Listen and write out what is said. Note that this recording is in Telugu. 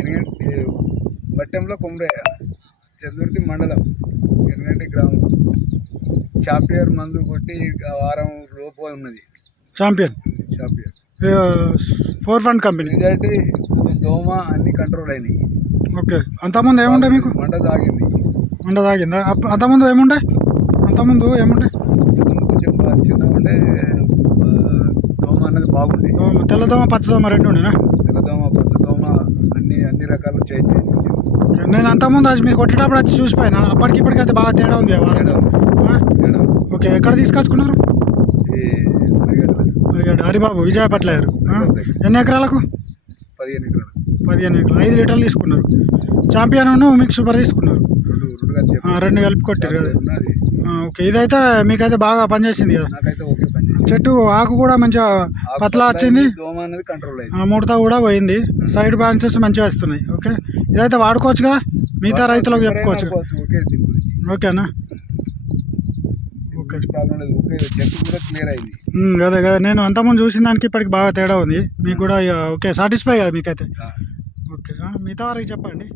ఎనగంటి బట్టంలో కొమరయ్య చంద్రుడి మండలం ఎనగంటి గ్రామం. చాపియర్ మందు కొట్టి వారం లోపు ఉన్నది. Champion చాపియర్. Four front company? Result దోమ అన్ని కంట్రోల్ అయినాయి. ఓకే. అంతకుముందు ఏముండే మీకు? మంట తాగింది ఉండ తాగిందా అంతకుముందు ఏముండే? అంతకుముందు ఏముండే? కొంచెం బాగా చిన్నగా ఉండే దోమ అన్నది బాగుంది తెల్లదోమ పచ్చదోమ రెండు ఉండేనా? తెల్లదోమ పచ్చదోమ అన్ని అన్ని రకాలు చేంజ్. నేను అంతకుముందు అది మీరు కొట్టేటప్పుడు వచ్చి చూసిపోయినా? అప్పటికి ఇప్పటికి అయితే బాగా తేడా ఉంది? తేడా. ఓకే ఎక్కడ తీసుకొచ్చుకున్నారు? హరిబాబు విజయపట్ల గారు? ఎన్ని ఎకరాలకు? పదిహేను ఎకరాలు పదిహేను ఎకరాలు ఐదు లీటర్లు తీసుకున్నారు. ఛాంపియన్ మిక్స్ సూపర్ తీసుకున్నారు. రెండు కలిపి కొట్టారు కదా. ఓకే ఇదైతే మీకైతే బాగా పనిచేసింది కదా. చెట్టు ఆకు కూడా మంచిగా పతలా వచ్చింది. దోమ అనేది కంట్రోల్ అయింది. ఆ, ముడత కూడా పోయింది. సైడ్ బ్రాంచెస్ మంచిగా వస్తున్నాయి. ఓకే ఇదైతే వాడుకోవచ్చుగా? మిగతా రైతులకు చెప్పుకోవచ్చు. ఓకేనా? కూడా ఉమ్, అదే కదా. నేను అంతకుముందు చూసిన దానికి ఇప్పటికి బాగా తేడా ఉంది. మీకు కూడా ఇక ఓకే సాటిస్ఫై కదా మీకైతే. ఓకే మిగతా వారికి చెప్పండి.